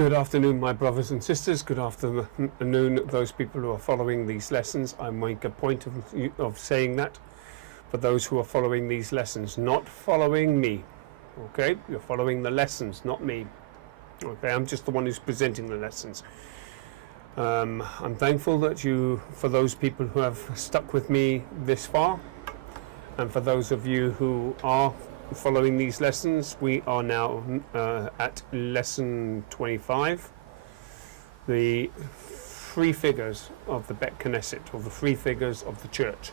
Good afternoon, my brothers and sisters. Good afternoon, those people who are following these lessons. I make a point of saying that for those who are following these lessons, not following me. Okay, you're following the lessons, not me. Okay, I'm just the one who's presenting the lessons. I'm thankful that for those people who have stuck with me this far, and for those of you who are following these lessons, we are now at lesson 25, the three figures of the Beit Knesset, or the three figures of the church.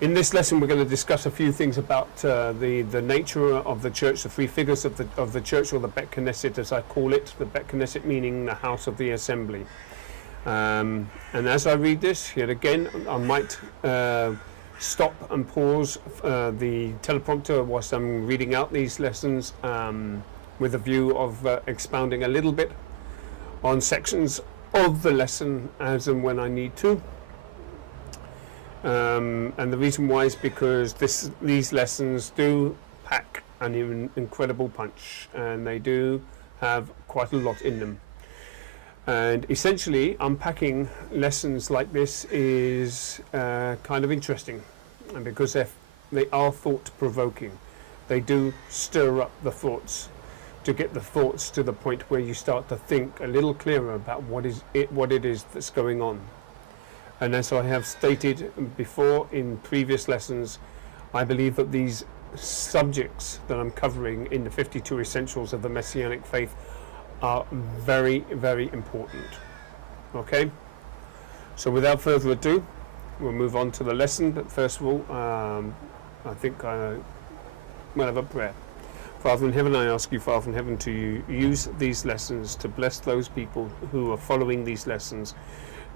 In this lesson, we're going to discuss a few things about the nature of the church, the three figures of the church, or the Beit Knesset, as I call it. The Beit Knesset meaning the house of the assembly. And as I read this, yet again, I might stop and pause the teleprompter whilst I'm reading out these lessons with a view of expounding a little bit on sections of the lesson as and when I need to. And the reason why is because these lessons do pack an incredible punch, and they do have quite a lot in them. And essentially, unpacking lessons like this is kind of interesting, and because they are thought-provoking. They do stir up the thoughts to get the thoughts to the point where you start to think a little clearer about what it is that's going on. And as I have stated before in previous lessons, I believe that these subjects that I'm covering in the 52 Essentials of the Messianic Faith are very, very important. Okay? So without further ado, we'll move on to the lesson. But first of all, I think we'll have a prayer. Father in heaven, I ask you, Father in heaven, to use these lessons to bless those people who are following these lessons,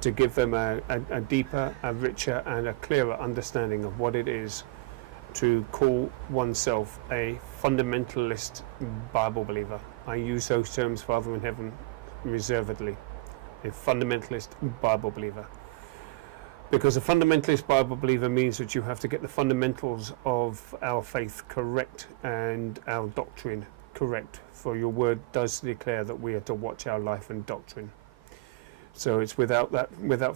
to give them a deeper, a richer, and a clearer understanding of what it is to call oneself a fundamentalist Bible believer. I use those terms, Father in heaven, reservedly. A fundamentalist Bible believer. Because a fundamentalist Bible believer means that you have to get the fundamentals of our faith correct and our doctrine correct. For your word does declare that we are to watch our life and doctrine. So it's without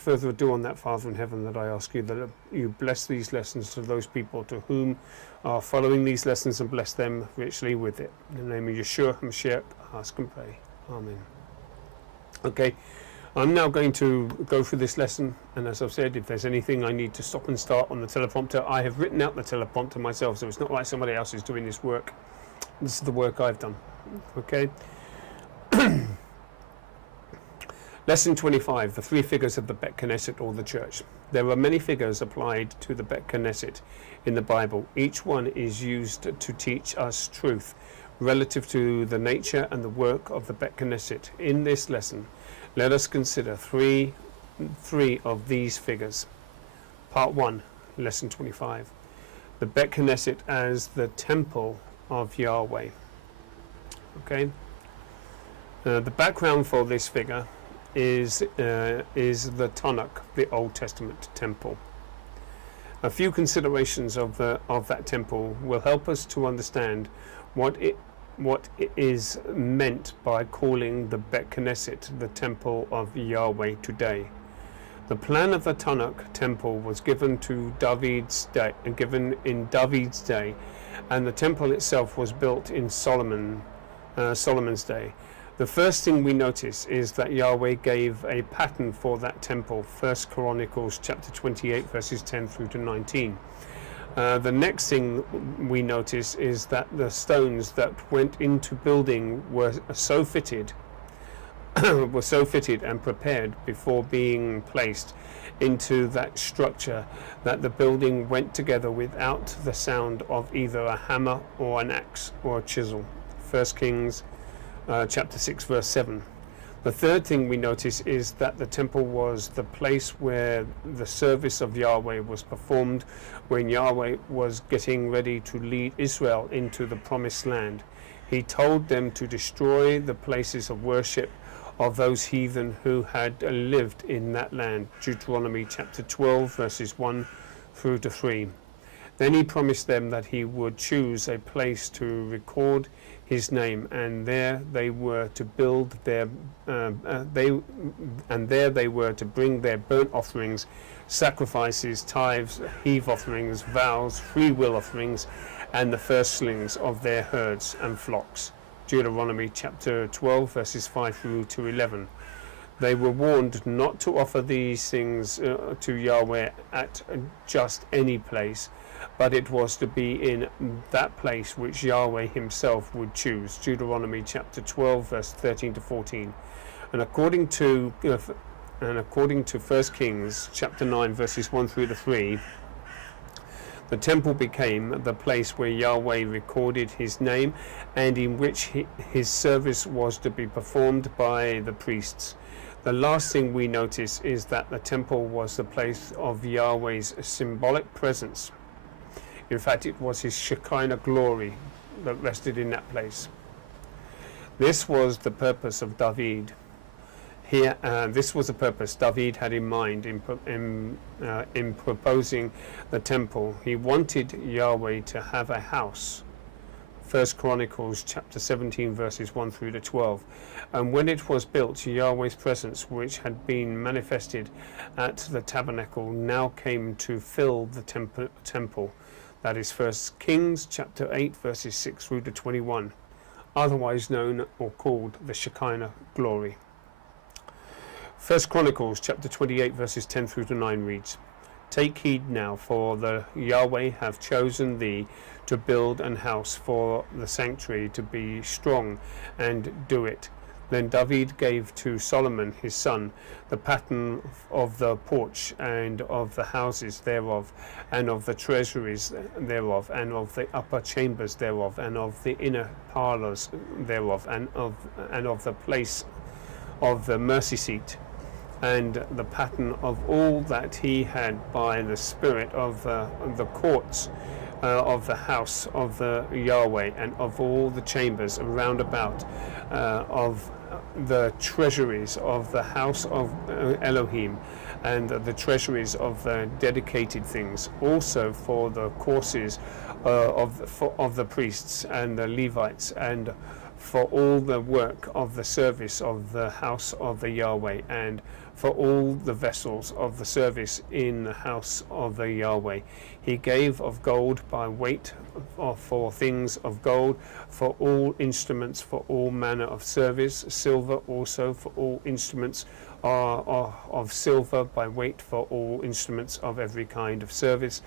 further ado on that, Father in heaven, that I ask you that you bless these lessons to those people to whom are following these lessons, and bless them richly with it. In the name of Yeshua HaMashiach, I ask and pray. Amen. Okay, I'm now going to go through this lesson, and as I've said, if there's anything I need to stop and start on the teleprompter, I have written out the teleprompter myself, so it's not like somebody else is doing this work. This is the work I've done. Okay. Lesson 25, the three figures of the Beit Knesset, or the church. There are many figures applied to the Beit Knesset in the Bible. Each one is used to teach us truth relative to the nature and the work of the Beit Knesset. In this lesson, let us consider three of these figures. Part 1, Lesson 25. The Beit Knesset as the temple of Yahweh. Okay. The background for this figure is the Tanakh, the Old Testament temple. A few considerations of that temple will help us to understand what it is meant by calling the Beit Knesset the temple of Yahweh today. The plan of the Tanakh temple was given in David's day, and the temple itself was built in Solomon's day. The first thing we notice is that Yahweh gave a pattern for that temple, 1 Chronicles chapter 28, verses 10 through to 19. The next thing we notice is that the stones that went into building were so fitted and prepared before being placed into that structure that the building went together without the sound of either a hammer or an axe or a chisel. 1 Kings chapter 6 verse 7. The third thing we notice is that the temple was the place where the service of Yahweh was performed when Yahweh was getting ready to lead Israel into the promised land. He told them to destroy the places of worship of those heathen who had lived in that land. Deuteronomy chapter 12 verses 1 through to 3. Then he promised them that he would choose a place to record his name, and there they were to build their there they were to bring their burnt offerings, sacrifices, tithes, heave offerings, vows, free will offerings, and the firstlings of their herds and flocks. Deuteronomy chapter 12 verses 5 through to 11. They were warned not to offer these things to Yahweh at just any place, but it was to be in that place which Yahweh himself would choose. Deuteronomy chapter 12 verse 13 to 14. And according to 1 Kings chapter 9 verses 1 through to 3, the temple became the place where Yahweh recorded his name, and in which his service was to be performed by the priests. The last thing we notice is that the temple was the place of Yahweh's symbolic presence. In fact, it was his Shekinah glory that rested in that place. This was the purpose of David. This was the purpose David had in mind in proposing the temple. He wanted Yahweh to have a house. 1 Chronicles chapter 17 verses 1 through to 12. And when it was built, Yahweh's presence, which had been manifested at the tabernacle, now came to fill the temple. That is 1 Kings chapter 8 verses 6 through to 21, otherwise known or called the Shekinah glory. 1 Chronicles chapter 28 verses 10 through to 9 reads, Take heed now, for the Yahweh have chosen thee to build an house for the sanctuary, to be strong and do it. Then David gave to Solomon his son the pattern of the porch, and of the houses thereof, and of the treasuries thereof, and of the upper chambers thereof, and of the inner parlours thereof, and of the place of the mercy seat, and the pattern of all that he had by the spirit of the courts of the house of the Yahweh, and of all the chambers round about, of the treasuries of the house of Elohim, and the treasuries of the dedicated things, also for the courses of the priests and the Levites, and for all the work of the service of the house of the Yahweh, and for all the vessels of the service in the house of the Yahweh. He gave of gold by weight for things of gold, for all instruments, for all manner of service, silver also for all instruments of silver by weight, for all instruments of every kind of service,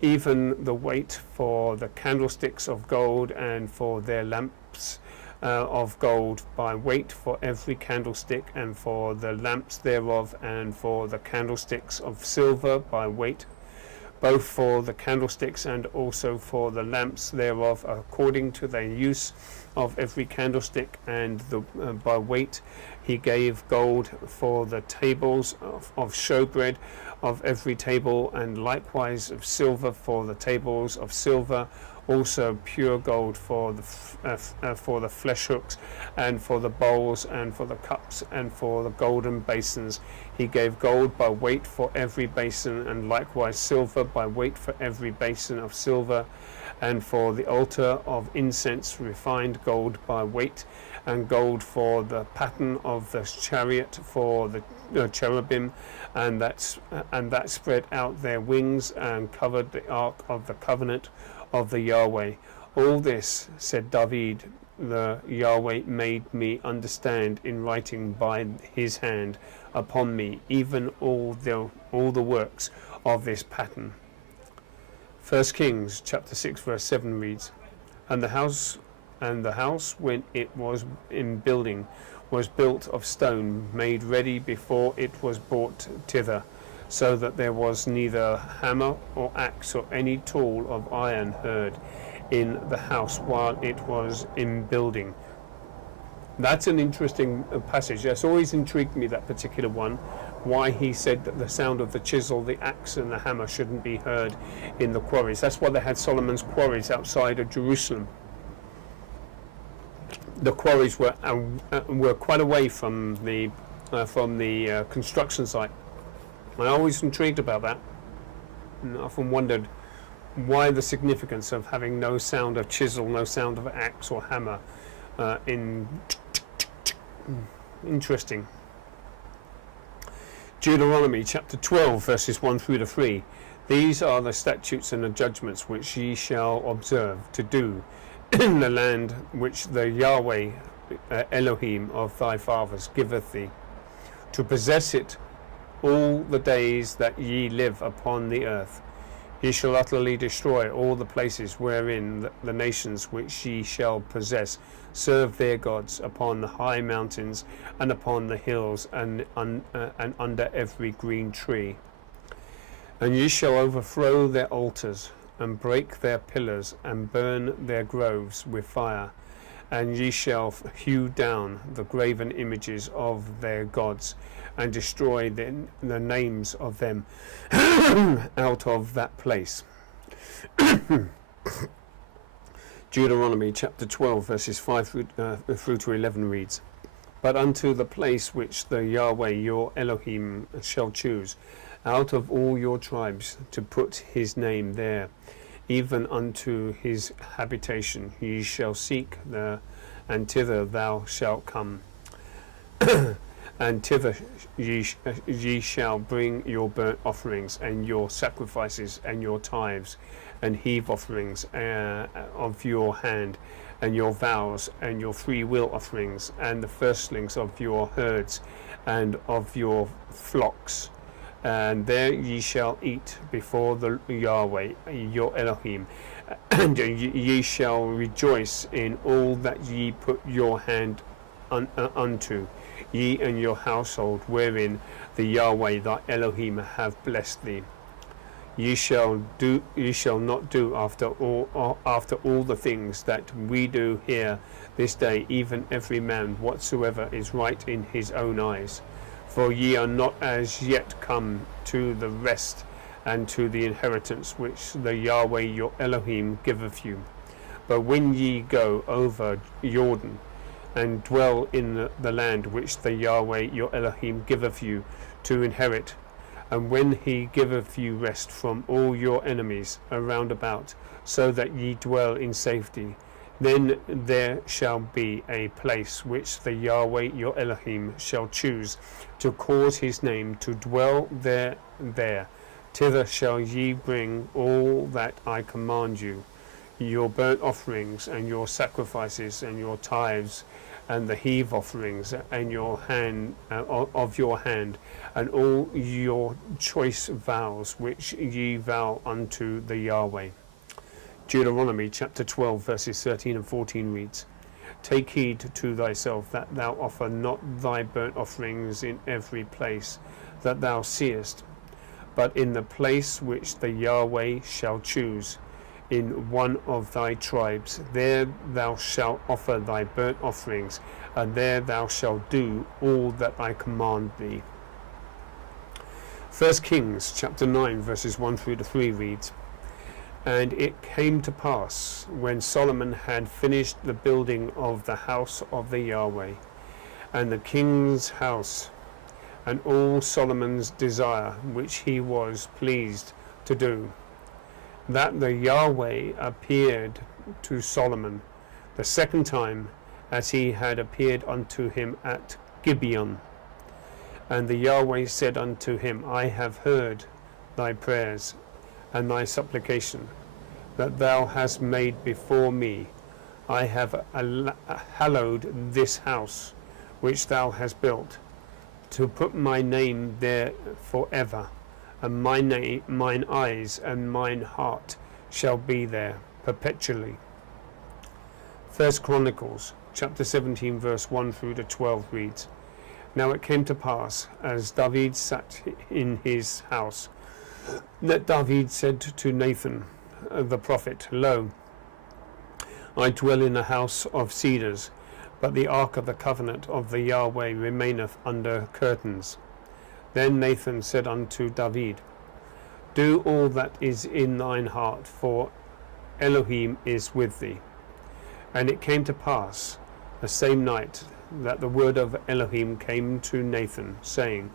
even the weight for the candlesticks of gold, and for their lamps of gold by weight for every candlestick, and for the lamps thereof, and for the candlesticks of silver by weight, both for the candlesticks and also for the lamps thereof, according to the use of every candlestick, and by weight. He gave gold for the tables of showbread of every table, and likewise of silver for the tables of silver, also pure gold for the flesh hooks, and for the bowls, and for the cups, and for the golden basins. He gave gold by weight for every basin, and likewise silver by weight for every basin of silver, and for the altar of incense refined gold by weight, and gold for the pattern of the chariot for the cherubim, and that spread out their wings and covered the ark of the covenant of the Yahweh. All this, said David, the Yahweh made me understand in writing by his hand upon me, even all the works of this pattern. 1 Kings chapter 6 verse 7 reads, And the house when it was in building was built of stone, made ready before it was brought thither, so that there was neither hammer or axe or any tool of iron heard in the house while it was in building. That's an interesting passage. That's always intrigued me, that particular one, why he said that the sound of the chisel, the axe and the hammer shouldn't be heard in the quarries. That's why they had Solomon's quarries outside of Jerusalem. The quarries were quite away from the construction site. I always intrigued about that, and often wondered why the significance of having no sound of chisel, no sound of axe or hammer Interesting. Deuteronomy chapter 12 verses 1 through to 3. These are the statutes and the judgments which ye shall observe to do in the land which the Yahweh Elohim of thy fathers giveth thee, to possess it all the days that ye live upon the earth. Ye shall utterly destroy all the places wherein the nations which ye shall possess serve their gods, upon the high mountains and upon the hills and under every green tree. And ye shall overthrow their altars and break their pillars and burn their groves with fire. And ye shall hew down the graven images of their gods and destroy the names of them out of that place. Deuteronomy chapter 12 verses 5 through to 11 reads, But unto the place which the Yahweh your Elohim shall choose out of all your tribes to put his name there, even unto his habitation ye shall seek there, and thither thou shalt come. And thither ye shall bring your burnt offerings and your sacrifices and your tithes and heave offerings of your hand, and your vows and your free will offerings, and the firstlings of your herds and of your flocks. And there ye shall eat before the Yahweh your Elohim, and ye shall rejoice in all that ye put your hand unto, ye and your household, wherein the Yahweh thy Elohim have blessed thee. Ye shall not do after all the things that we do here this day, even every man whatsoever is right in his own eyes. For ye are not as yet come to the rest and to the inheritance which the Yahweh your Elohim giveth you. But when ye go over Jordan, and dwell in the land which the Yahweh your Elohim giveth you to inherit, and when he giveth you rest from all your enemies around about, so that ye dwell in safety, then there shall be a place which the Yahweh your Elohim shall choose to cause his name to dwell there. Thither shall ye bring all that I command you, your burnt offerings and your sacrifices and your tithes and the heave offerings and your hand of your hand, and all your choice vows which ye vow unto the Yahweh. Deuteronomy chapter 12 verses 13 and 14 reads, Take heed to thyself that thou offer not thy burnt offerings in every place that thou seest, but in the place which the Yahweh shall choose, in one of thy tribes. There thou shalt offer thy burnt offerings, and there thou shalt do all that I command thee. 1 Kings chapter 9 verses 1 through to 3 reads, And it came to pass, when Solomon had finished the building of the house of the Yahweh, and the king's house, and all Solomon's desire which he was pleased to do, that the Yahweh appeared to Solomon the second time, as he had appeared unto him at Gibeon. And the Yahweh said unto him, I have heard thy prayers and thy supplication that thou hast made before me. I have hallowed this house which thou hast built, to put my name there forever, and mine eyes and mine heart shall be there perpetually. 1 Chronicles chapter 17 verse 1 through to 12 reads, Now it came to pass, as David sat in his house, that David said to Nathan the prophet, Lo, I dwell in a house of cedars, but the ark of the covenant of the Yahweh remaineth under curtains. Then Nathan said unto David, Do all that is in thine heart, for Elohim is with thee. And it came to pass the same night that the word of Elohim came to Nathan, saying,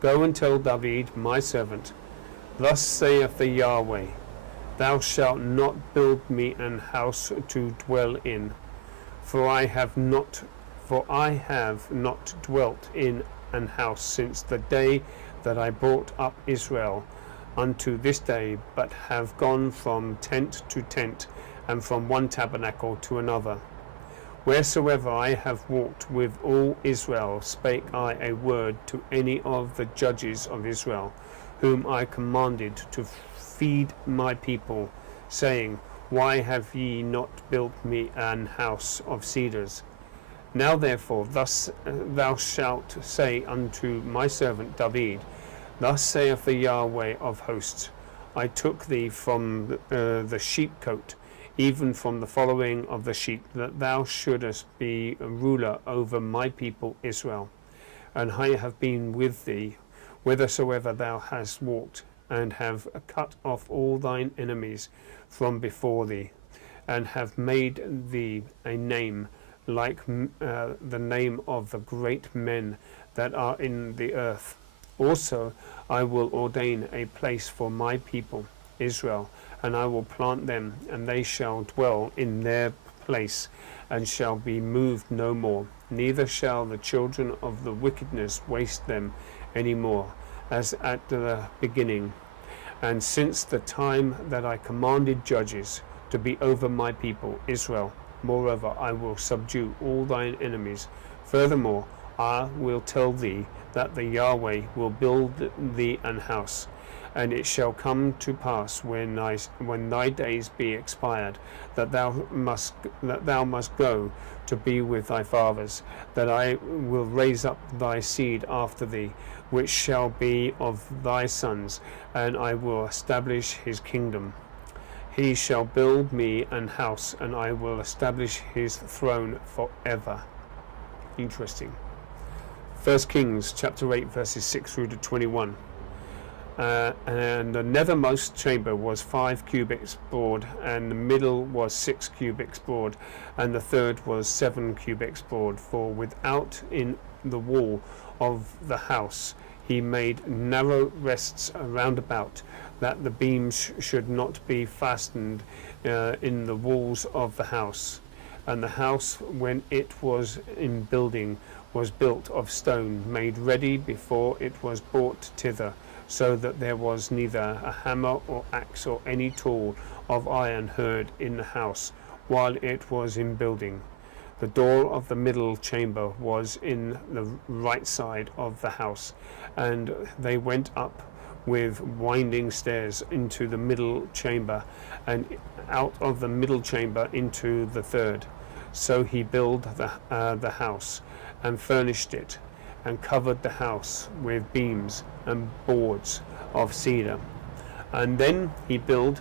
Go and tell David my servant, Thus saith the Yahweh, Thou shalt not build me an house to dwell in, For I have not dwelt in an house since the day that I brought up Israel unto this day, but have gone from tent to tent, and from one tabernacle to another. Wheresoever I have walked with all Israel, spake I a word to any of the judges of Israel, whom I commanded to feed my people, saying, Why have ye not built me an house of cedars? Now therefore thus thou shalt say unto my servant David, Thus saith the Yahweh of hosts, I took thee from the sheepcote, even from the following of the sheep, that thou shouldest be a ruler over my people Israel. And I have been with thee, whithersoever thou hast walked, and have cut off all thine enemies from before thee, and have made thee a name like the name of the great men that are in the earth. Also I will ordain a place for my people Israel, and I will plant them, and they shall dwell in their place, and shall be moved no more. Neither shall the children of the wickedness waste them any more, as at the beginning, and since the time that I commanded judges to be over my people Israel. Moreover, I will subdue all thine enemies. Furthermore, I will tell thee that the Yahweh will build thee an house. And it shall come to pass when thy days be expired, that thou must go to be with thy fathers, that I will raise up thy seed after thee, which shall be of thy sons, and I will establish his kingdom. He shall build me an house, and I will establish his throne forever. Interesting. 1 Kings chapter 8 verses 6 through to 21. And the nethermost chamber was 5 cubits broad, and the middle was 6 cubits broad, and the third was 7 cubits broad. For without in the wall of the house he made narrow rests round about, that the beams should not be fastened in the walls of the house. And the house, when it was in building, was built of stone, made ready before it was brought thither, so that there was neither a hammer or axe or any tool of iron heard in the house while it was in building. The door of the middle chamber was in the right side of the house, and they went up with winding stairs into the middle chamber, and out of the middle chamber into the third. So he built the house, and furnished it, and covered the house with beams and boards of cedar. And then he built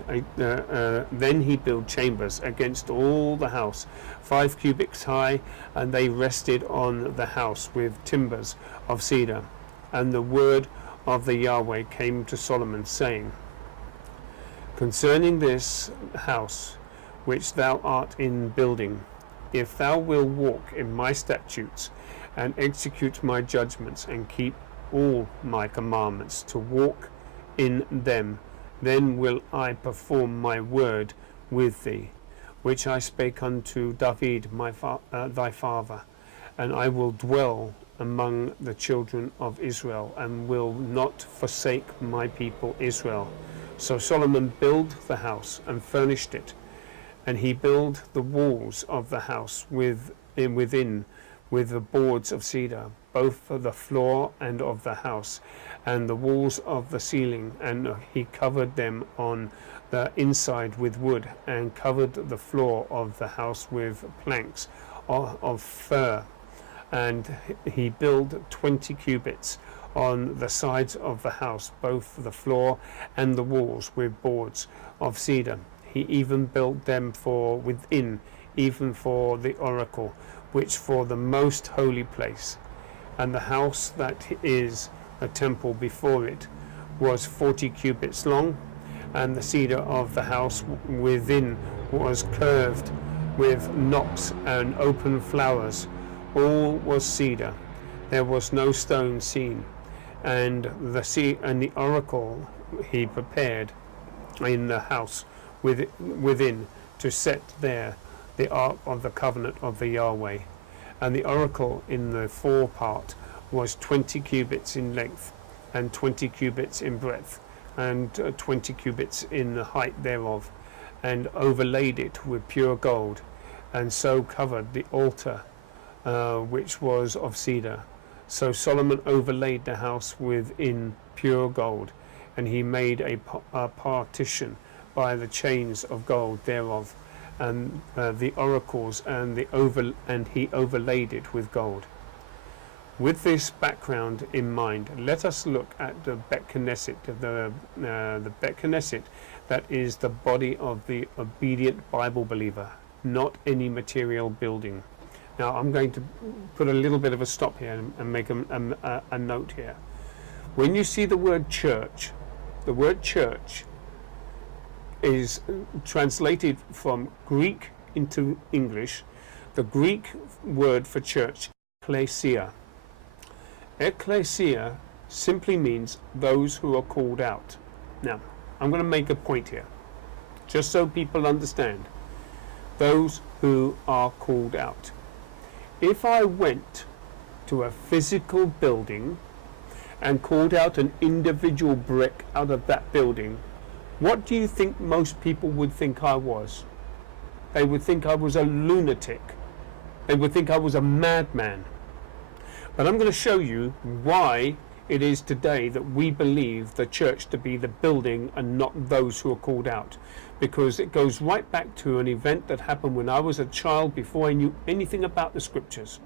chambers against all the house, 5 cubits high, and they rested on the house with timbers of cedar. And the word of the Yahweh came to Solomon, saying, Concerning this house which thou art in building, if thou wilt walk in my statutes, and execute my judgments, and keep all my commandments, to walk in them, then will I perform my word with thee, which I spake unto David thy father, and I will dwell among the children of Israel, and will not forsake my people Israel. So Solomon built the house and furnished it, and he built the walls of the house within with the boards of cedar, both for the floor and of the house, and the walls of the ceiling, and he covered them on the inside with wood, and covered the floor of the house with planks of fir. And he built 20 cubits on the sides of the house, both the floor and the walls with boards of cedar. He even built them for within, even for the oracle, which for the most holy place. And the house that is a temple before it was 40 cubits long, and the cedar of the house within was curved with knops and open flowers. All was cedar. There was no stone seen. And the oracle he prepared in the house within to set there the Ark of the Covenant of the Yahweh. And the oracle in the forepart was 20 cubits in length, and 20 cubits in breadth, and 20 cubits in the height thereof, and overlaid it with pure gold, and so covered the altar, which was of cedar. So Solomon overlaid the house within pure gold, and he made a partition by the chains of gold thereof, and the oracles, and he overlaid it with gold. With this background in mind, let us look at the Beit Knesset, the Beit Knesset, that is the body of the obedient Bible believer, not any material building. Now I'm going to put a little bit of a stop here and make a note here. When you see the word church is translated from Greek into English. The Greek word for church, ecclesia. Ecclesia simply means those who are called out. Now, I'm going to make a point here, just so people understand. Those who are called out. If I went to a physical building and called out an individual brick out of that building, what do you think most people would think I was? They would think I was a lunatic. They would think I was a madman. But I'm going to show you why it is today that we believe the church to be the building and not those who are called out. Because it goes right back to an event that happened when I was a child, before I knew anything about the scriptures.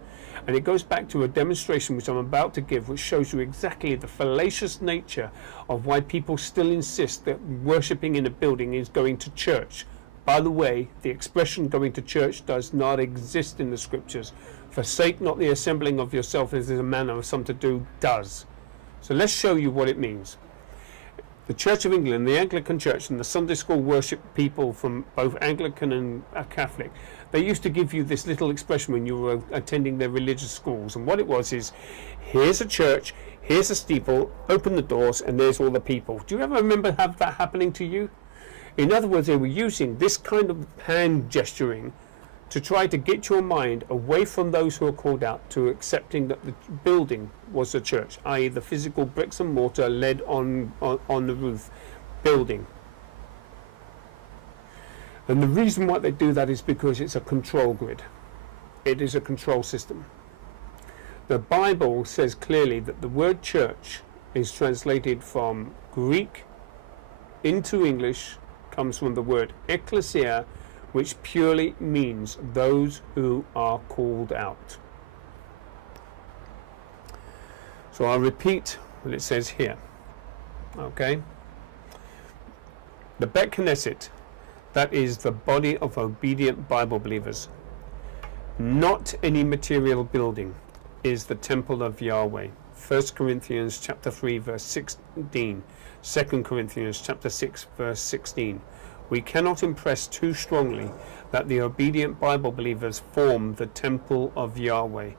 And it goes back to a demonstration which I'm about to give, which shows you exactly the fallacious nature of why people still insist that worshipping in a building is going to church. By the way, the expression going to church does not exist in the scriptures. Forsake not the assembling of yourself as is a manner of some to do does. So let's show you what it means. The Church of England, the Anglican Church, and the Sunday school worship people from both Anglican and Catholic, they used to give you this little expression when you were attending their religious schools. And what it was is, here's a church, here's a steeple, open the doors, and there's all the people. Do you ever remember that happening to you? In other words, they were using this kind of hand gesturing to try to get your mind away from those who are called out to accepting that the building was the church, i.e. the physical bricks and mortar led on the roof building. And the reason why they do that is because it's a control grid. It is a control system. The Bible says clearly that the word church is translated from Greek into English, comes from the word ecclesia, which purely means those who are called out. So I'll repeat what it says here. Okay? The Beit Knesset, that is the body of obedient Bible believers, not any material building, is the temple of Yahweh. 1 Corinthians chapter 3 verse 16, 2 Corinthians chapter 6 verse 16. We cannot impress too strongly that the obedient Bible believers form the temple of Yahweh,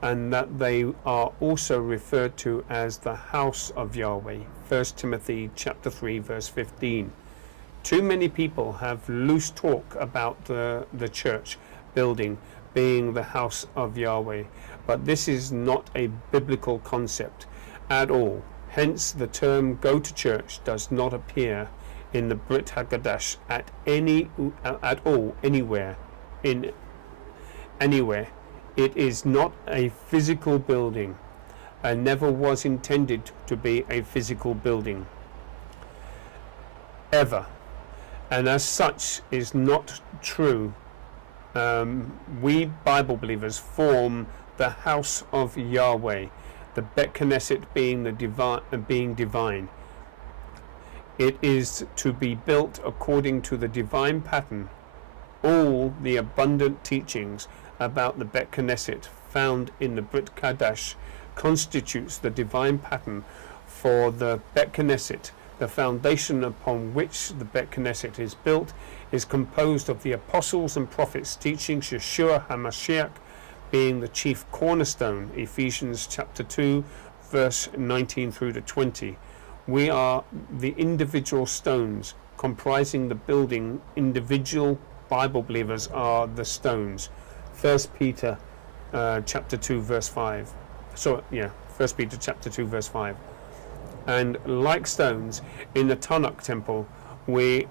and that they are also referred to as the house of Yahweh. 1 Timothy chapter 3 verse 15. Too many people have loose talk about the church building being the house of Yahweh, but this is not a biblical concept at all. Hence the term go to church does not appear in the Brit Haggadah at all, anywhere. It is not a physical building, and never was intended to be a physical building, ever, and as such is not true. We Bible believers form the house of Yahweh, the Beit Knesset being divine. It is to be built according to the divine pattern. All the abundant teachings about the Beit Knesset found in the Brit Kadash constitutes the divine pattern for the Beit Knesset. The foundation upon which the Beit Knesset is built is composed of the apostles and prophets teaching Yeshua HaMashiach being the chief cornerstone. Ephesians chapter 2 verse 19 through to 20. We are the individual stones comprising the building, individual Bible believers are the stones. 1 Peter chapter 2 verse 5. So yeah, 1 Peter chapter 2 verse 5. And like stones in the Tanakh temple, we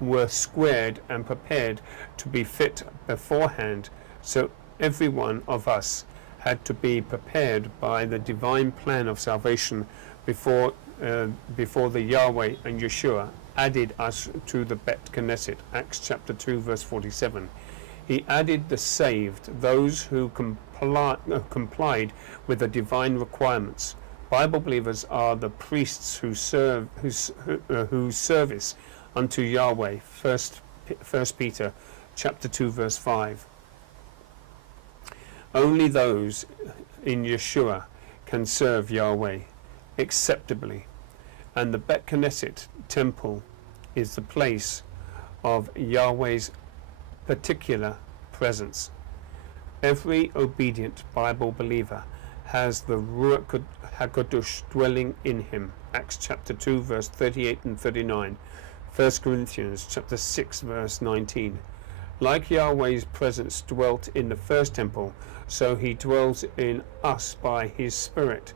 were squared and prepared to be fit beforehand. So every one of us had to be prepared by the divine plan of salvation before the Yahweh and Yeshua added us to the Beit Knesset. Acts chapter 2 verse 47. He added the saved, those who complied with the divine requirements. Bible believers are the priests whose service unto Yahweh. First Peter chapter 2 verse 5. Only those in Yeshua can serve Yahweh acceptably, and the Beit Knesset temple is the place of Yahweh's particular presence. Every obedient Bible believer has the Ruach HaKadosh dwelling in him. Acts chapter 2 verse 38 and 39. 1 Corinthians chapter 6 verse 19. Like Yahweh's presence dwelt in the first temple, so he dwells in us by his Spirit.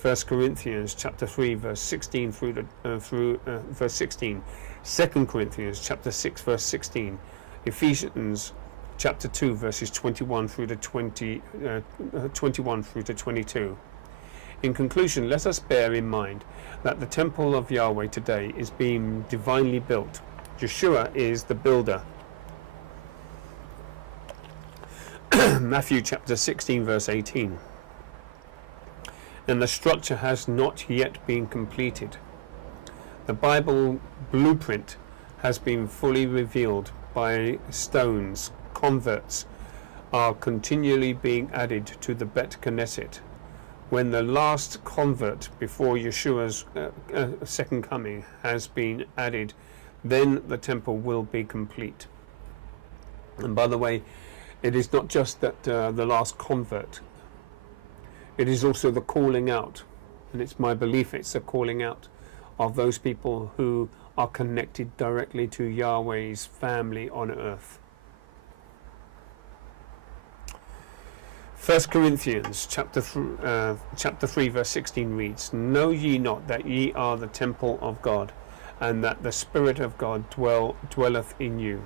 1 Corinthians chapter 3 verse 16 through verse 16. 2 Corinthians chapter 6 verse 16. Ephesians chapter 2 verses 21 through to 21 through to 22. In conclusion, let us bear in mind that the temple of Yahweh today is being divinely built. Yeshua is the builder. Matthew chapter 16 verse 18. And the structure has not yet been completed. The Bible blueprint has been fully revealed by stones. Converts are continually being added to the Beit Knesset. When the last convert before Yeshua's second coming has been added, then the temple will be complete. And by the way, it is not just that the last convert, it is also the calling out, and it's my belief it's the calling out of those people who are connected directly to Yahweh's family on earth. 1 Corinthians chapter 3 verse 16 reads, Know ye not that ye are the temple of God, and that the Spirit of God dwelleth in you?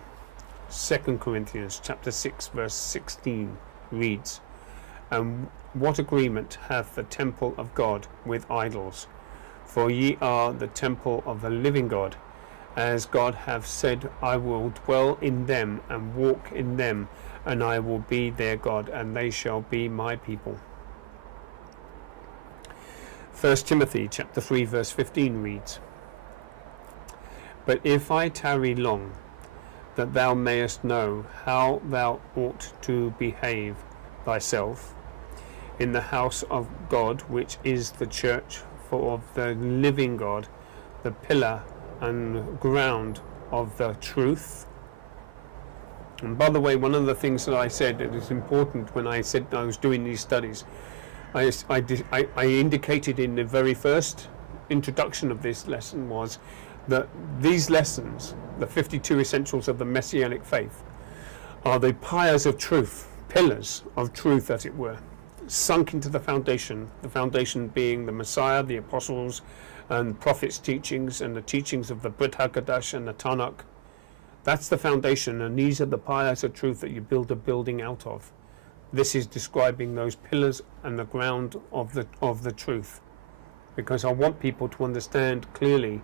2 Corinthians chapter 6 verse 16 reads, And what agreement hath the temple of God with idols? For ye are the temple of the living God, as God hath said, I will dwell in them and walk in them, and I will be their God, and they shall be my people. 1 Timothy chapter 3 verse 15 reads, But if I tarry long, that thou mayest know how thou ought to behave thyself in the house of God, which is the church of the living God, the pillar and ground of the truth. And by the way, one of the things that I said that is important when I said I was doing these studies, I indicated in the very first introduction of this lesson was that these lessons, the 52 essentials of the Messianic faith, are the pillars of truth, as it were, sunk into the foundation being the Messiah, the apostles and prophets' teachings, and the teachings of the Brit HaKadosh and the Tanakh. That's the foundation, and these are the pillars of truth that you build a building out of. This is describing those pillars and the ground of the truth, because I want people to understand clearly.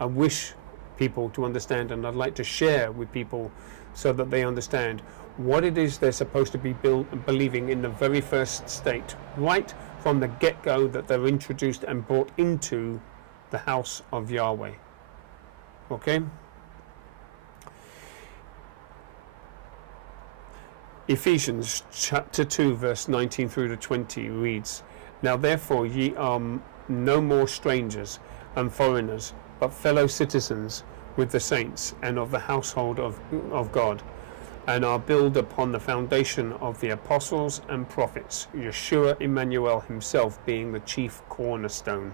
I wish people to understand, and I'd like to share with people so that they understand what it is they're supposed to be believing in the very first state, right from the get-go that they're introduced and brought into the house of Yahweh. Okay? Ephesians chapter 2 verse 19 through to 20 reads, Now therefore ye are no more strangers and foreigners, but fellow citizens with the saints and of the household of God, and are built upon the foundation of the apostles and prophets, Yeshua Emmanuel himself being the chief cornerstone.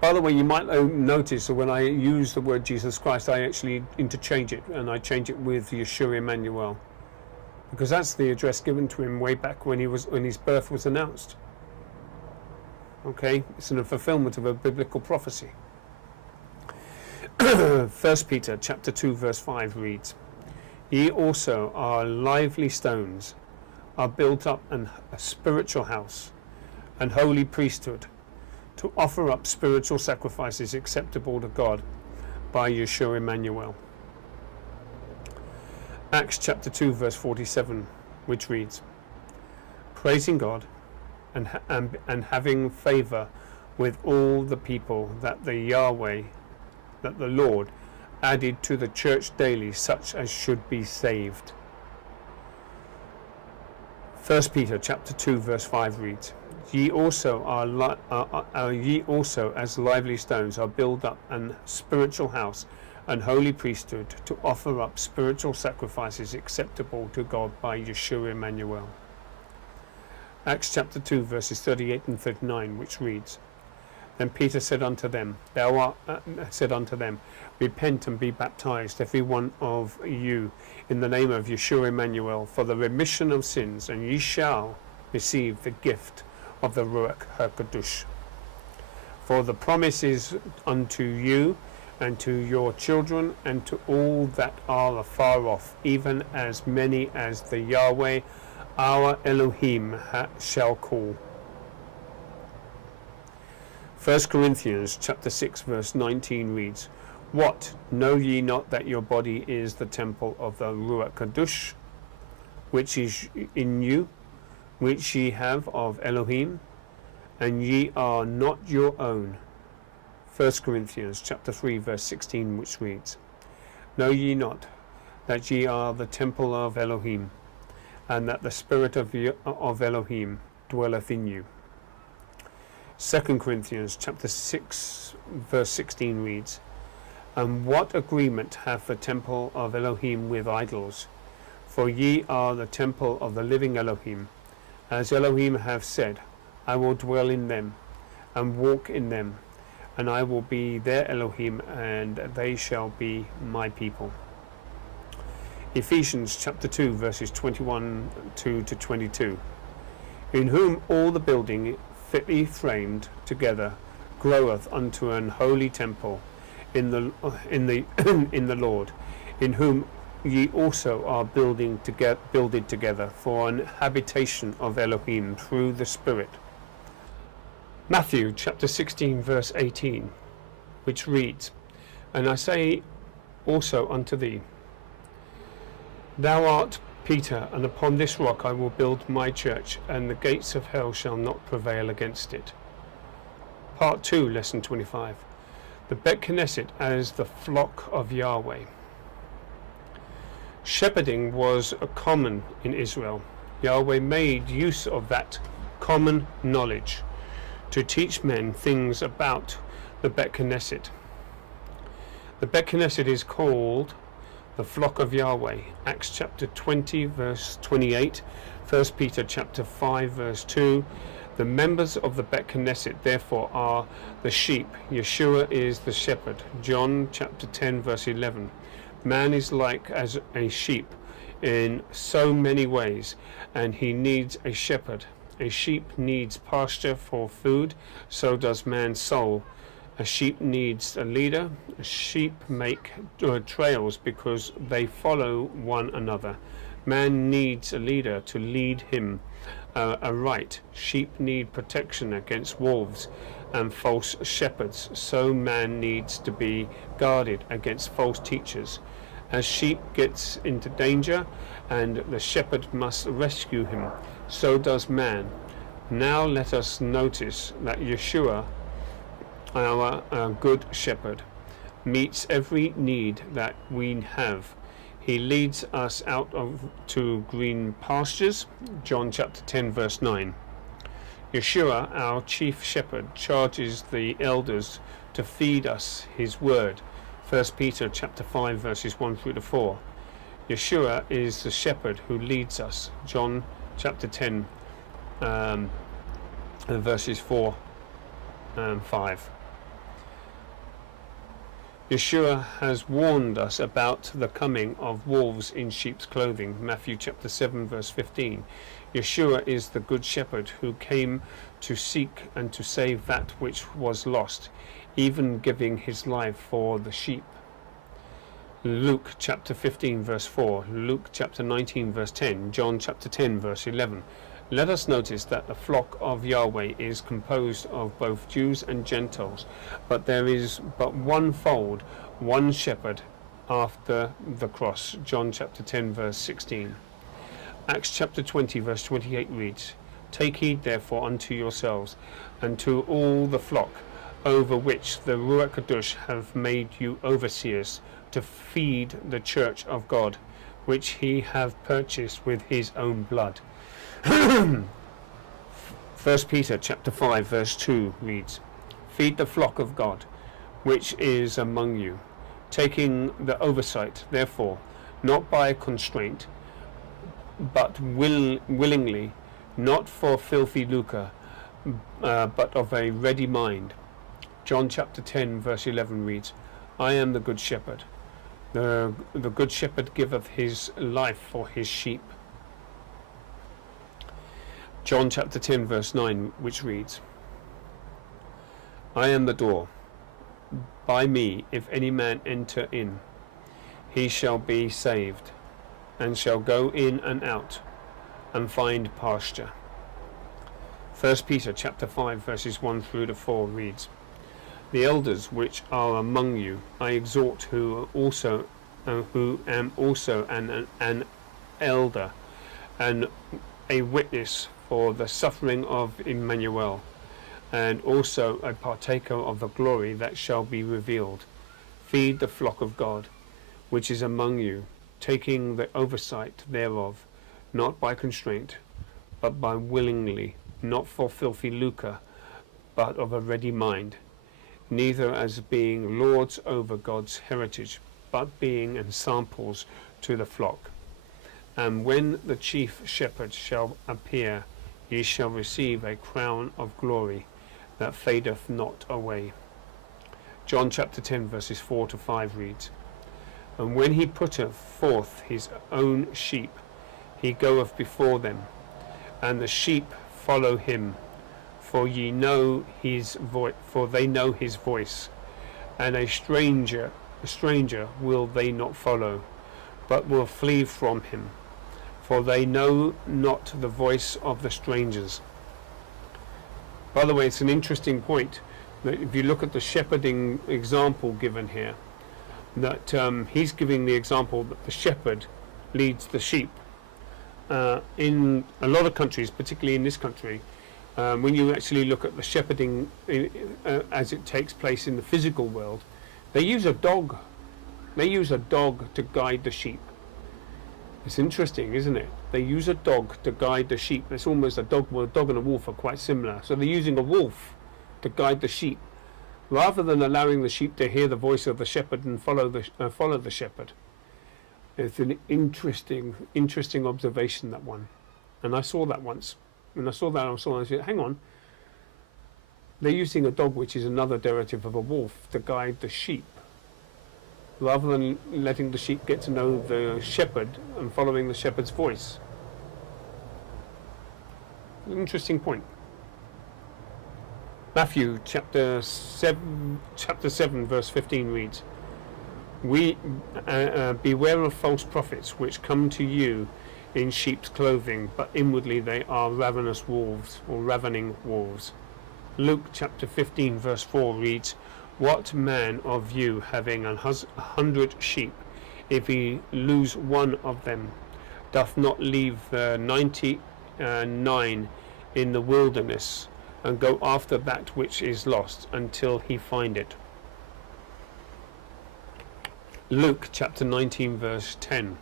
By the way, you might notice that when I use the word Jesus Christ, I actually interchange it, and I change it with Yeshua Emmanuel, because that's the address given to him way back when his birth was announced. Okay, it's in a fulfillment of a biblical prophecy. 1 Peter chapter 2 verse 5 reads, "Ye also are lively stones, are built up a spiritual house, and holy priesthood, to offer up spiritual sacrifices acceptable to God by Yeshua Emmanuel." Acts chapter 2 verse 47, which reads, "Praising God and having favor with all the people, that the Lord added to the church daily such as should be saved." 1 Peter chapter 2 verse 5 reads, Ye also as lively stones are built up an spiritual house and holy priesthood, to offer up spiritual sacrifices acceptable to God by Yeshua Emmanuel." Acts chapter 2 verses 38 and 39, which reads, "Then Peter said unto them, Repent and be baptized, every one of you, in the name of Yeshua Emmanuel, for the remission of sins, and ye shall receive the gift of the Ruach HaKadosh. For the promise is unto you, and to your children, and to all that are afar off, even as many as the Yahweh our Elohim shall call." 1 Corinthians chapter 6 verse 19 reads, "What, know ye not that your body is the temple of the Ruach HaKadosh, which is in you, which ye have of Elohim, and ye are not your own?" 1 Corinthians chapter 3 verse 16, which reads, "Know ye not that ye are the temple of Elohim, and that the Spirit of Elohim dwelleth in you?" 2 Corinthians chapter 6 verse 16 reads, "And what agreement hath the temple of Elohim with idols? For ye are the temple of the living Elohim. As Elohim hath said, I will dwell in them, and walk in them, and I will be their Elohim, and they shall be my people." Ephesians chapter 2 verses 21 to 22, "In whom all the building fitly framed together groweth unto an holy temple in the Lord, in whom ye also are builded together for an habitation of Elohim through the Spirit." Matthew chapter 16 verse 18, which reads, "And I say also unto thee, Thou art Peter, and upon this rock I will build my church, and the gates of hell shall not prevail against it." Part 2, lesson 25. The Beit Knesset as the flock of Yahweh. Shepherding was common in Israel. Yahweh made use of that common knowledge to teach men things about the Beit Knesset. The Beit Knesset is called the flock of Yahweh. Acts chapter 20 verse 28, 1 Peter chapter 5 verse 2. The members of the Beit Knesset therefore are the sheep. Yeshua is the shepherd. John chapter 10 verse 11. Man is like as a sheep in so many ways, and he needs a shepherd. A sheep needs pasture for food, so does man's soul. A sheep needs a leader. A sheep make trails because they follow one another. Man needs a leader to lead him aright. Sheep need protection against wolves and false shepherds, so man needs to be guarded against false teachers. As sheep gets into danger and the shepherd must rescue him, so does man. Now let us notice that Yeshua, our good shepherd, meets every need that we have. He leads us out to green pastures. John chapter 10 verse 9. Yeshua, our chief shepherd, charges the elders to feed us his word. 1 Peter chapter 5 verses 1 through to 4. Yeshua is the shepherd who leads us. John chapter 10 verses 4 and 5. Yeshua has warned us about the coming of wolves in sheep's clothing. Matthew chapter 7 verse 15. Yeshua is the good shepherd who came to seek and to save that which was lost, even giving his life for the sheep. Luke chapter 15 verse 4, Luke chapter 19 verse 10, John chapter 10 verse 11. Let us notice that the flock of Yahweh is composed of both Jews and Gentiles, but there is but one fold, one shepherd after the cross. John chapter 10 verse 16. Acts chapter 20 verse 28 reads, Take heed therefore unto yourselves and to all the flock over which the Ruach Kadosh have made you overseers, to feed the church of God, which he have purchased with his own blood. 1 Peter chapter 5 verse 2 reads, Feed the flock of God, which is among you, taking the oversight, therefore, not by constraint, but willingly, not for filthy lucre, but of a ready mind. John chapter 10 verse 11 reads, I am the good shepherd. The good shepherd giveth his life for his sheep. John chapter 10 verse 9, which reads, I am the door. By me, if any man enter in, he shall be saved, and shall go in and out, and find pasture. 1 Peter chapter 5 verses 1 through to 4 reads, The elders which are among you I exhort, who am also an elder, and a witness for the suffering of Emmanuel, and also a partaker of the glory that shall be revealed. Feed the flock of God, which is among you, taking the oversight thereof, not by constraint, but by willingly, not for filthy lucre, but of a ready mind, neither as being lords over God's heritage, but being ensamples to the flock. And when the chief shepherd shall appear, ye shall receive a crown of glory that fadeth not away. John chapter 10 verses 4 to 5 reads, And when he putteth forth his own sheep, he goeth before them, and the sheep follow him, for ye know his voice, for they know his voice, and a stranger will they not follow, but will flee from him, for they know not the voice of the strangers. By the way, it's an interesting point that if you look at the shepherding example given here, that he's giving the example that the shepherd leads the sheep. In a lot of countries, particularly in this country, when you actually look at the shepherding as it takes place in the physical world, they use a dog. They use a dog to guide the sheep. It's interesting, isn't it? They use a dog to guide the sheep. It's almost a dog. Well, a dog and a wolf are quite similar. So they're using a wolf to guide the sheep, rather than allowing the sheep to hear the voice of the shepherd and follow the shepherd. It's an interesting observation, that one. And I saw that once. When I saw that, I said, hang on. They're using a dog, which is another derivative of a wolf, to guide the sheep, rather than letting the sheep get to know the shepherd and following the shepherd's voice. Interesting point. Matthew chapter 7 verse 15 reads, Beware of false prophets, which come to you in sheep's clothing, but inwardly they are ravenous wolves, or ravening wolves. Luke chapter 15 verse 4 reads, What man of you, having 100 sheep, if he lose one of them, doth not leave the 99 in the wilderness, and go after that which is lost until he find it? Luke chapter 19 verse 10,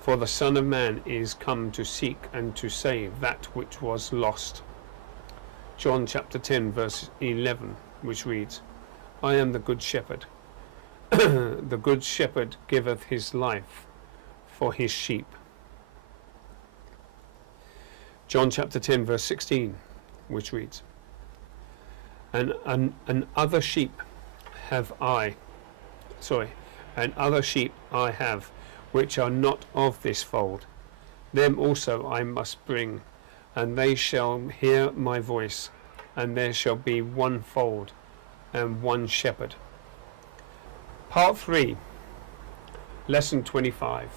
For the Son of Man is come to seek and to save that which was lost. John chapter 10 verse 11, which reads, I am the good shepherd. The good shepherd giveth his life for his sheep. John chapter 10 verse 16, which reads, And other sheep have I, and other sheep I have, which are not of this fold. Them also I must bring, and they shall hear my voice, and there shall be one fold and one shepherd. Part 3, Lesson 25.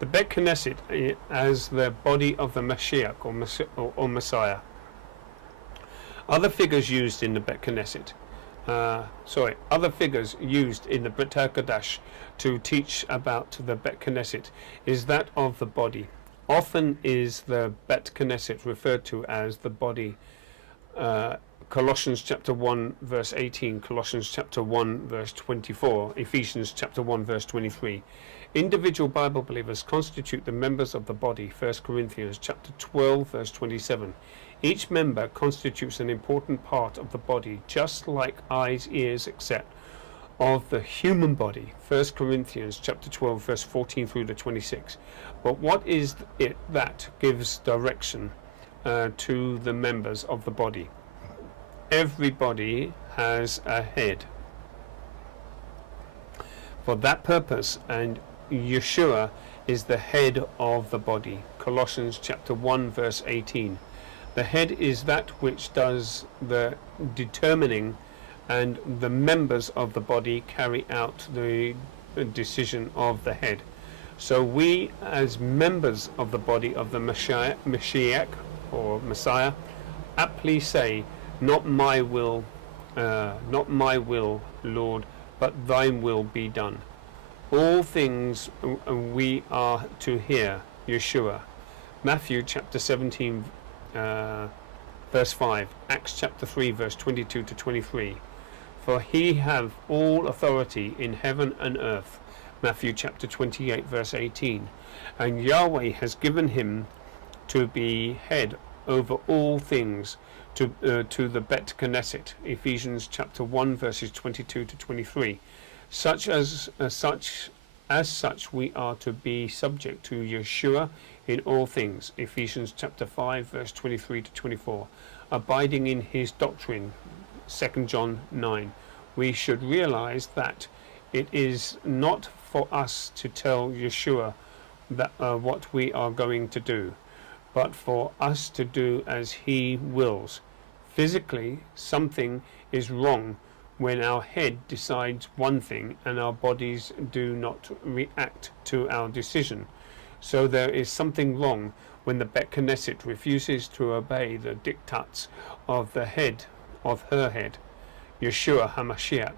The Beit Knesset as the body of the Mashiach or Messiah. Other figures used in the Beit Knesset. Other figures used in the Brit HaKadash to teach about the Beit Knesset is that of the body. Often is the Beit Knesset referred to as the body. Colossians chapter 1 verse 18, Colossians chapter 1 verse 24, Ephesians chapter 1 verse 23. Individual Bible believers constitute the members of the body. 1 Corinthians chapter 12 verse 27. Each member constitutes an important part of the body, just like eyes, ears, etc. of the human body. 1 Corinthians chapter 12 verse 14 through to 26. But what is it that gives direction to the members of the body? Everybody has a head for that purpose, and Yeshua is the head of the body. Colossians chapter 1 verse 18. The head is that which does the determining, and the members of the body carry out the decision of the head. So we, as members of the body of the Mashiach or Messiah, aptly say, not my will, Lord, but thine will be done. All things we are to hear, Yeshua. Matthew chapter 17 verse 5, Acts chapter 3 verse 22 to 23. For he have all authority in heaven and earth. Matthew chapter 28 verse 18. And Yahweh has given him to be head over all things to the Beit Knesset. Ephesians chapter 1 verses 22 to 23. As such we are to be subject to Yeshua in all things. Ephesians chapter 5 verse 23 to 24. Abiding in his doctrine. 2 John 9. We should realize that it is not for us to tell Yeshua that what we are going to do, but for us to do as he wills. Physically, something is wrong when our head decides one thing and our bodies do not react to our decision. So there is something wrong when the Beit Knesset refuses to obey the diktats of the head, of her head, Yeshua HaMashiach.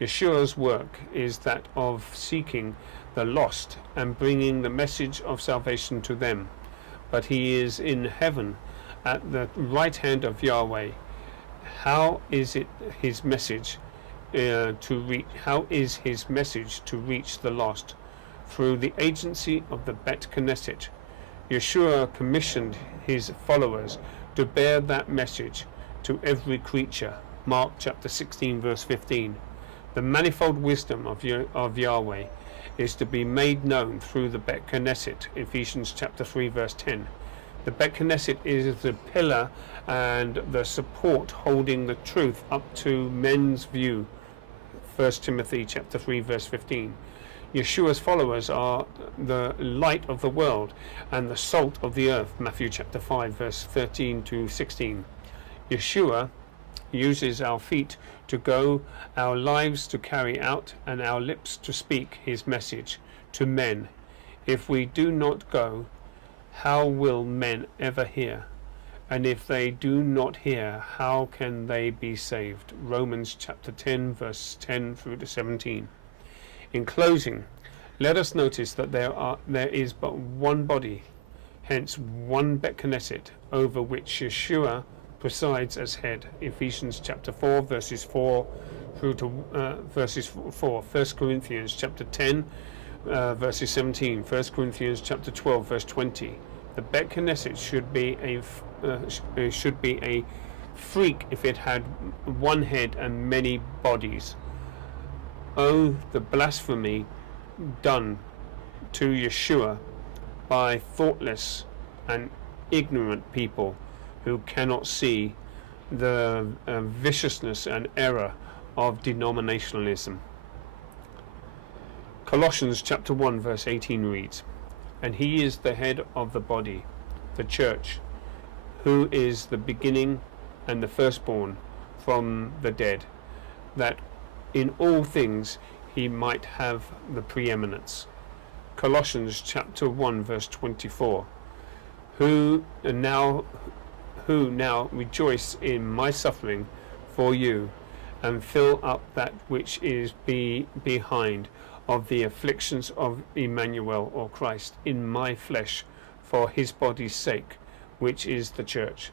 Yeshua's work is that of seeking the lost and bringing the message of salvation to them. But he is in heaven at the right hand of Yahweh. How is it his message to reach? How is his message to reach the lost? Through the agency of the Beit Knesset. Yeshua commissioned his followers to bear that message to every creature. Mark chapter 16 verse 15. The manifold wisdom of Yahweh is to be made known through the Beit Knesset. Ephesians chapter 3 verse 10. The Beit Knesset is the pillar and the support holding the truth up to men's view. 1 Timothy chapter 3 verse 15. Yeshua's followers are the light of the world and the salt of the earth. Matthew chapter 5 verse 13 to 16. Yeshua uses our feet to go, our lives to carry out, and our lips to speak his message to men. If we do not go, how will men ever hear? And if they do not hear, how can they be saved? Romans chapter 10 verse 10 through to 17. In closing, let us notice that there is but one body, hence one Beit Knesset, over which Yeshua presides as head. Ephesians chapter 4 verses 4 through to verses 4. 1 Corinthians chapter 10 verses 17. 1 Corinthians chapter 12 verse 20. The Beit Knesset should be a freak if it had one head and many bodies. Oh, the blasphemy done to Yeshua by thoughtless and ignorant people who cannot see the viciousness and error of denominationalism. Colossians chapter 1 verse 18 reads, "And he is the head of the body, the church, who is the beginning and the firstborn from the dead, that in all things he might have the preeminence." Colossians chapter 1 verse 24, who now rejoice in my suffering for you, and fill up that which is behind of the afflictions of Emmanuel, or Christ, in my flesh, for his body's sake, which is the church.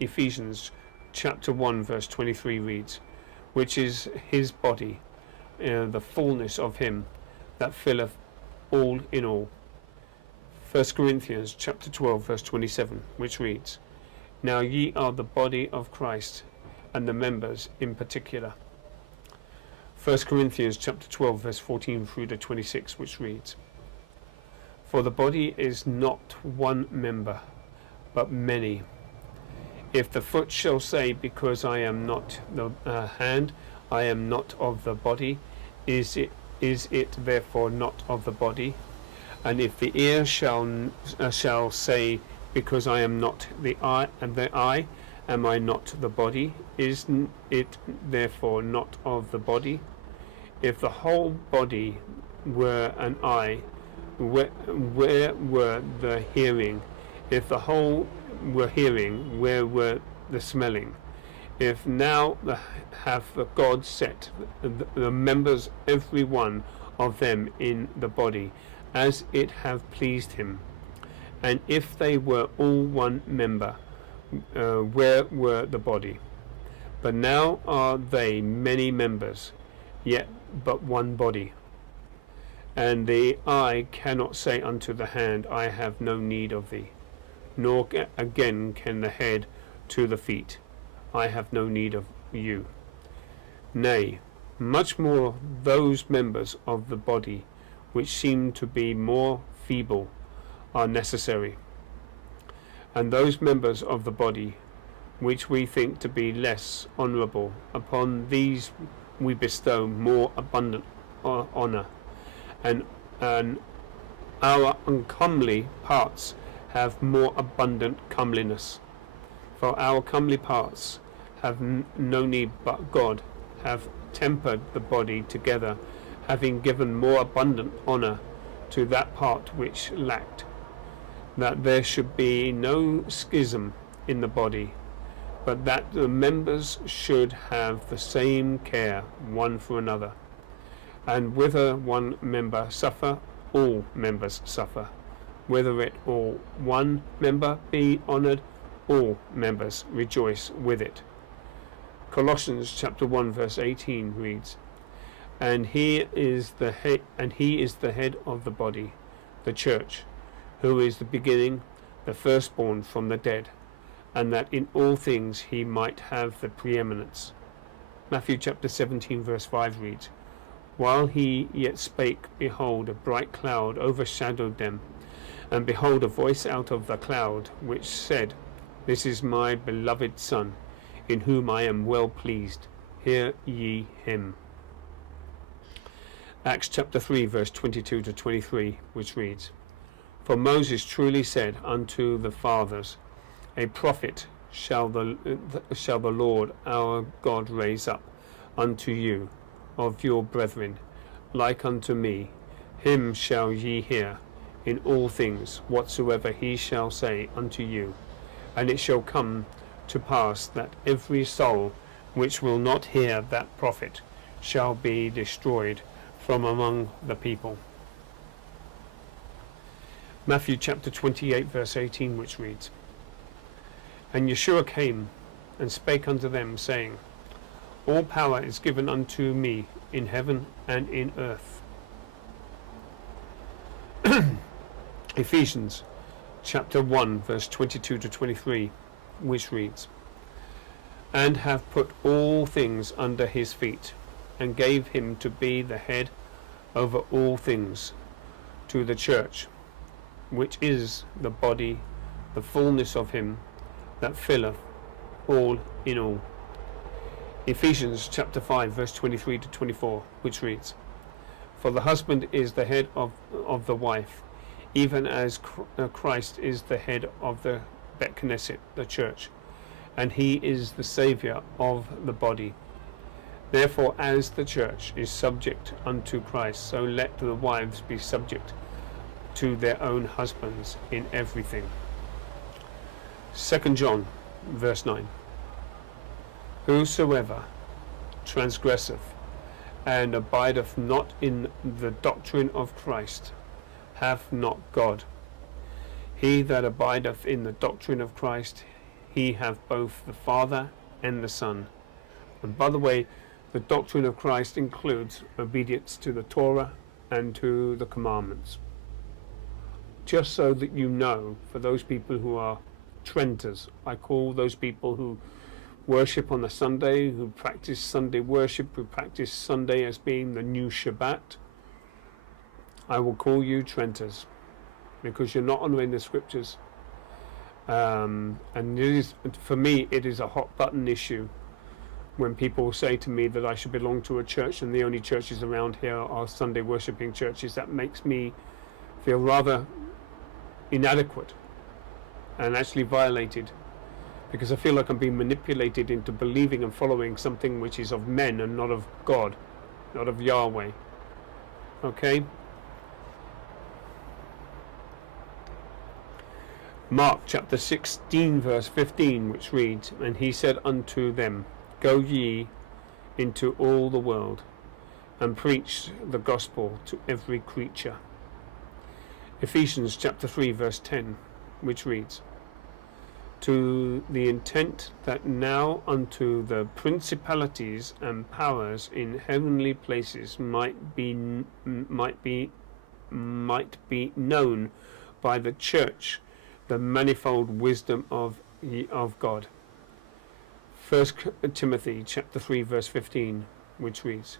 Ephesians chapter 1 verse 23 reads, which is his body, the fullness of him that filleth all in all. 1 Corinthians chapter 12 verse 27, which reads, "Now ye are the body of Christ, and the members in particular." 1 Corinthians chapter 12 verse 14 through to 26, which reads, "For the body is not one member, but many. If the foot shall say, because I am not the hand, I am not of the body, is it therefore not of the body? And if the ear shall say, because I am not the eye, am I not the body? Is it therefore not of the body? If the whole body were an eye, where were the hearing? If the whole were hearing, where were the smelling? If now hath God set the members, every one of them, in the body, as it hath pleased him, and if they were all one member, where were the body? But now are they many members, yet but one body. And the eye cannot say unto the hand, I have no need of thee, nor again can the head to the feet, I have no need of you. Nay, much more those members of the body which seem to be more feeble are necessary. And those members of the body which we think to be less honourable, upon these we bestow more abundant honour, and our uncomely parts have more abundant comeliness. For our comely parts have no need, but God hath tempered the body together, having given more abundant honour to that part which lacked, that there should be no schism in the body, but that the members should have the same care one for another. And whither one member suffer, all members suffer. Whether it or one member be honoured, all members rejoice with it. Colossians chapter 1 verse 18 reads, And he is the head of the body, the church, who is the beginning, the firstborn from the dead, and that in all things he might have the preeminence. Matthew chapter 17 verse 5 reads, While he yet spake, behold, a bright cloud overshadowed them, and behold, a voice out of the cloud, which said, This is my beloved Son, in whom I am well pleased. Hear ye him. Acts chapter 3 verse 22 to 23, which reads, For Moses truly said unto the fathers, A prophet shall the Lord our God raise up unto you of your brethren, like unto me. Him shall ye hear in all things whatsoever he shall say unto you. And it shall come to pass that every soul which will not hear that prophet shall be destroyed from among the people. Matthew chapter 28 verse 18, which reads, And Yeshua came and spake unto them, saying, All power is given unto me in heaven and in earth. Ephesians chapter 1 verse 22 to 23, which reads, And have put all things under his feet, and gave him to be the head over all things to the church, which is the body, the fullness of him that filleth all in all. Ephesians chapter 5 verse 23 to 24, which reads, For the husband is the head of the wife, even as Christ is the head of the Beit Knesset, the church, and he is the Saviour of the body. Therefore, as the church is subject unto Christ, so let the wives be subject to their own husbands in everything. 2 John, verse 9. Whosoever transgresseth and abideth not in the doctrine of Christ hath not God. He that abideth in the doctrine of Christ, he hath both the Father and the Son. And by the way, the doctrine of Christ includes obedience to the Torah and to the commandments. Just so that you know, for those people who are Trenters, I call those people who worship on a Sunday, who practice Sunday worship, who practice Sunday as being the new Shabbat, I will call you Trenters, because you're not honouring the scriptures. And it is, for me, it is a hot button issue when people say to me that I should belong to a church and the only churches around here are Sunday worshipping churches. That makes me feel rather inadequate and actually violated, because I feel like I'm being manipulated into believing and following something which is of men and not of God, not of Yahweh. Okay? Mark chapter 16 verse 15, which reads, And he said unto them, Go ye into all the world, and preach the gospel to every creature. Ephesians chapter 3 verse 10, which reads, To the intent that now unto the principalities and powers in heavenly places might be known by the church the manifold wisdom of God. 1 Timothy chapter 3 verse 15, which reads,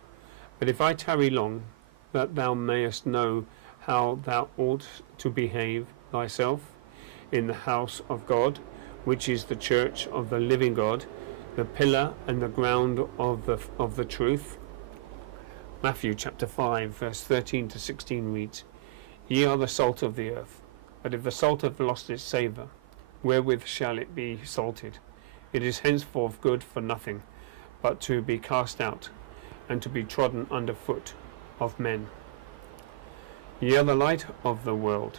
But if I tarry long, that thou mayest know how thou ought to behave thyself in the house of God, which is the church of the living God, the pillar and the ground of the truth. Matthew chapter 5 verse 13 to 16 reads, Ye are the salt of the earth, but if the salt have lost its savour, wherewith shall it be salted? It is henceforth good for nothing, but to be cast out, and to be trodden under foot of men. Ye are the light of the world.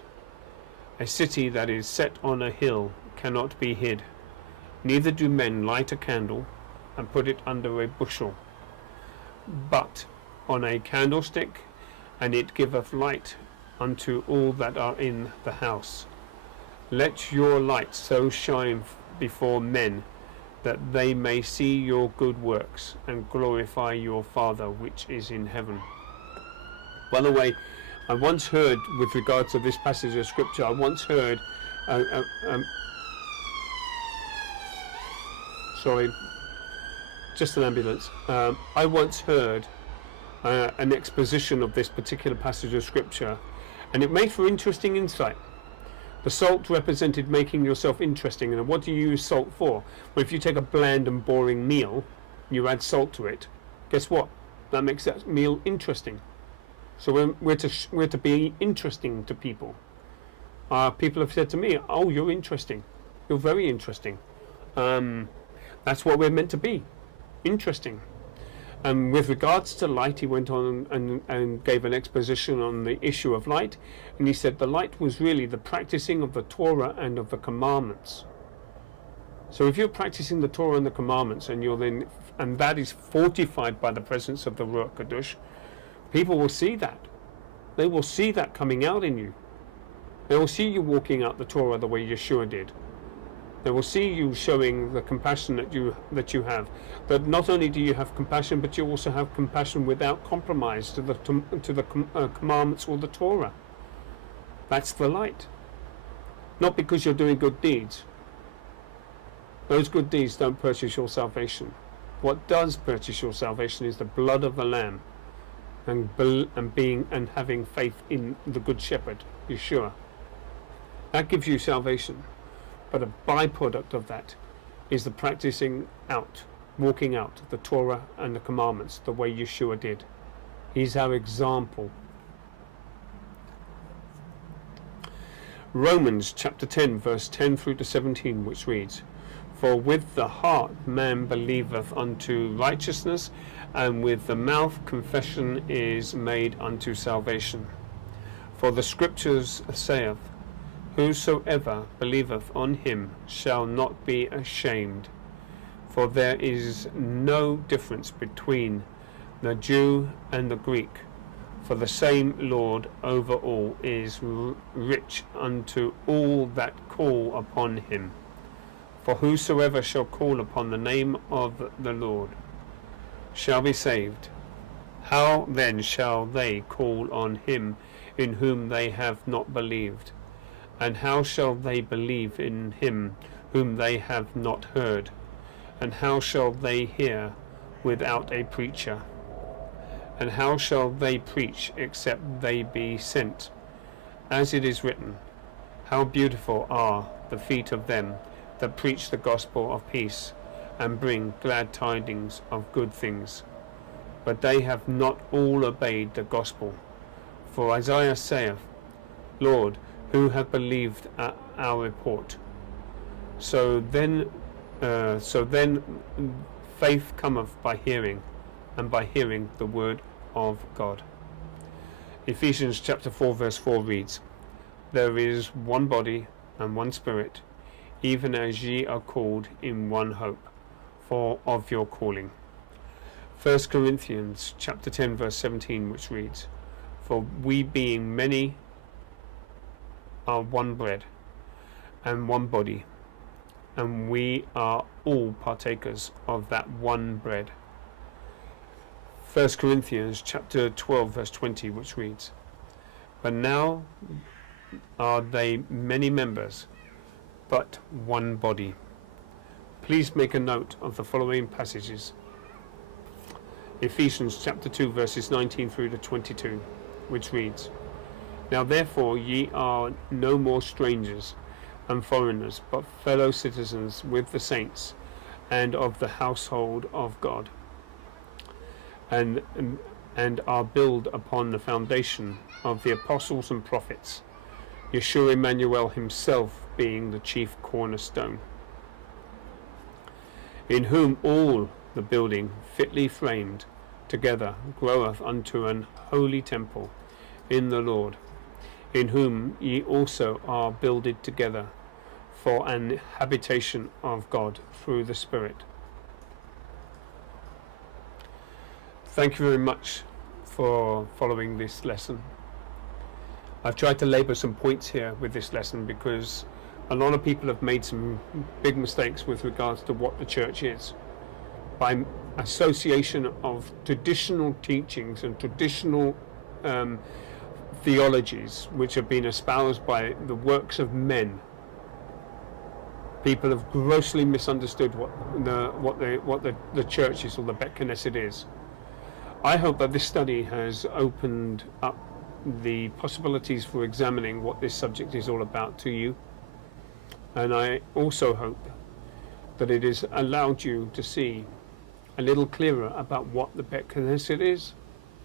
A city that is set on a hill cannot be hid. Neither do men light a candle and put it under a bushel, but on a candlestick, and it giveth light unto all that are in the house. Let your light so shine before men, that they may see your good works and glorify your Father which is in heaven. By the way, I once heard, with regards to this passage of scripture, sorry, just an ambulance. I once heard an exposition of this particular passage of scripture, and it made for interesting insight. The salt represented making yourself interesting. And what do you use salt for? Well, if you take a bland and boring meal, you add salt to it, guess what? That makes that meal interesting. So we're to be interesting to people. People have said to me, oh, you're interesting. You're very interesting. That's what we're meant to be. Interesting. And with regards to light, he went on and gave an exposition on the issue of light. And he said the light was really the practicing of the Torah and of the commandments. So if you're practicing the Torah and the commandments, and that is fortified by the presence of the Ruach Kadosh, people will see that. They will see that coming out in you. They will see you walking out the Torah the way Yeshua did. They will see you showing the compassion that you have. That not only do you have compassion, but you also have compassion without compromise to the commandments or the Torah. That's the light. Not because you're doing good deeds. Those good deeds don't purchase your salvation. What does purchase your salvation is the blood of the Lamb, and having faith in the Good Shepherd, Yeshua. That gives you salvation. But a byproduct of that is the practicing out, walking out the Torah and the commandments the way Yeshua did. He's our example. Romans chapter 10 verse 10 through to 17, which reads, For with the heart man believeth unto righteousness, and with the mouth confession is made unto salvation. For the scriptures saith, Whosoever believeth on him shall not be ashamed. For there is no difference between the Jew and the Greek, for the same Lord over all is rich unto all that call upon him. For whosoever shall call upon the name of the Lord shall be saved. How then shall they call on him in whom they have not believed? And how shall they believe in him whom they have not heard? And how shall they hear without a preacher? And how shall they preach except they be sent? As it is written, How beautiful are the feet of them that preach the gospel of peace, and bring glad tidings of good things. But they have not all obeyed the gospel. For Isaiah saith, Lord, who have believed our report? So then faith cometh by hearing, and by hearing the word of God. Ephesians chapter 4 verse 4 reads, There is one body and one spirit, even as ye are called in one hope of your calling. 1 Corinthians chapter 10 verse 17, which reads, For we being many are one bread and one body, and we are all partakers of that one bread. 1 Corinthians chapter 12 verse 20, which reads, But now are they many members, but one body. Please make a note of the following passages. Ephesians chapter 2 verses 19 through to 22, which reads, Now therefore ye are no more strangers and foreigners, but fellow citizens with the saints, and of the household of God, and are built upon the foundation of the apostles and prophets, Yeshua Emmanuel himself being the chief cornerstone, in whom all the building fitly framed together groweth unto an holy temple in the Lord, in whom ye also are builded together for an habitation of God through the Spirit. Thank you very much for following this lesson. I've tried to labour some points here with this lesson because a lot of people have made some big mistakes with regards to what the church is, by association of traditional teachings and traditional theologies which have been espoused by the works of men. People have grossly misunderstood what the church is, or the Beit Knesset is. I hope that this study has opened up the possibilities for examining what this subject is all about to you, and I also hope that it has allowed you to see a little clearer about what the Beit Knesset is,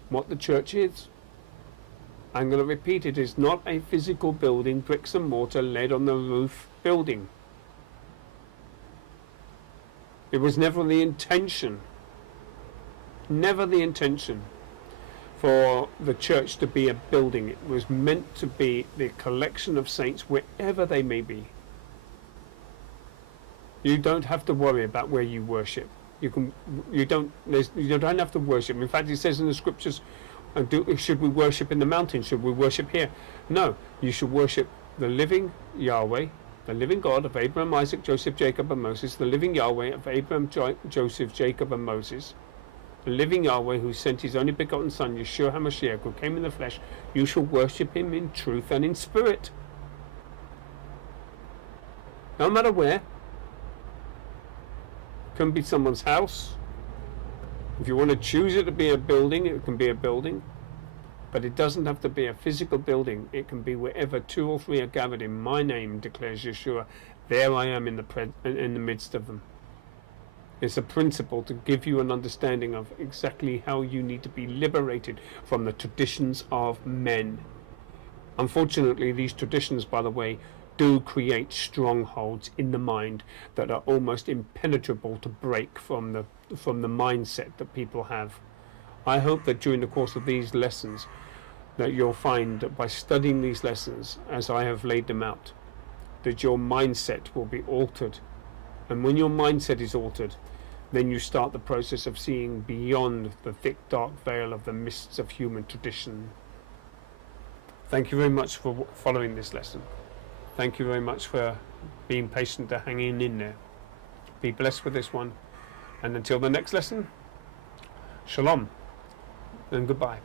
what the church is. I'm going to repeat, it is not a physical building, bricks and mortar, lead on the roof building. It was never the intention for the church to be a building. It was meant to be the collection of saints wherever they may be. You don't have to worry about where you worship. You don't have to worship. In fact, it says in the scriptures, should we worship in the mountain? Should we worship here? No, you should worship the living Yahweh, the living God of Abraham, Isaac, Joseph, Jacob, and Moses, the living Yahweh of Abraham, Joseph, Jacob, and Moses, the living Yahweh who sent his only begotten Son, Yeshua HaMashiach, who came in the flesh. You shall worship him in truth and in spirit. No matter where. It can be someone's house. If you want to choose it to be a building, it can be a building. But it doesn't have to be a physical building. It can be wherever 2 or 3 are gathered in my name, declares Yeshua. There I am in the midst of them. It's a principle to give you an understanding of exactly how you need to be liberated from the traditions of men. Unfortunately, these traditions, by the way, do create strongholds in the mind that are almost impenetrable to break from the mindset that people have. I hope that during the course of these lessons that you'll find that by studying these lessons as I have laid them out, that your mindset will be altered. And when your mindset is altered, then you start the process of seeing beyond the thick dark veil of the mists of human tradition. Thank you very much for following this lesson. Thank you very much for being patient to hanging in there. Be blessed with this one. And until the next lesson, shalom and goodbye.